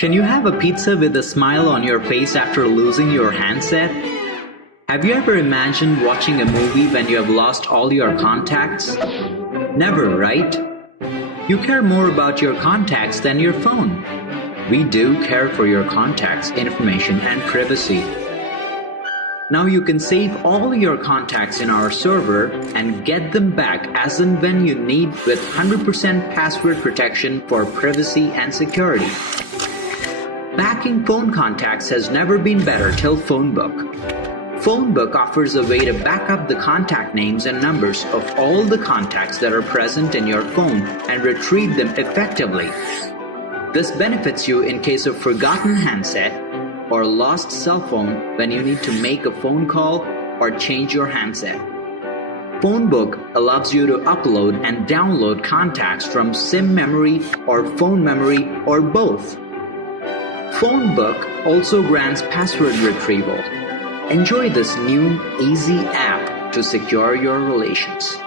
Can you have a pizza with a smile on your face after losing your handset? Have you ever imagined watching a movie when you have lost all your contacts? Never, right? You care more about your contacts than your phone. We do care for your contacts, information, and privacy. Now you can save all your contacts in our server and get them back as and when you need with 100% password protection for privacy and security. Backing phone contacts has never been better till Phonebook. Phonebook offers a way to back up the contact names and numbers of all the contacts that are present in your phone and retrieve them effectively. This benefits you in case of forgotten handset or lost cell phone when you need to make a phone call or change your handset. Phonebook allows you to upload and download contacts from SIM memory or phone memory or both. Phonebook also grants password retrieval. Enjoy this new, easy app to secure your relations.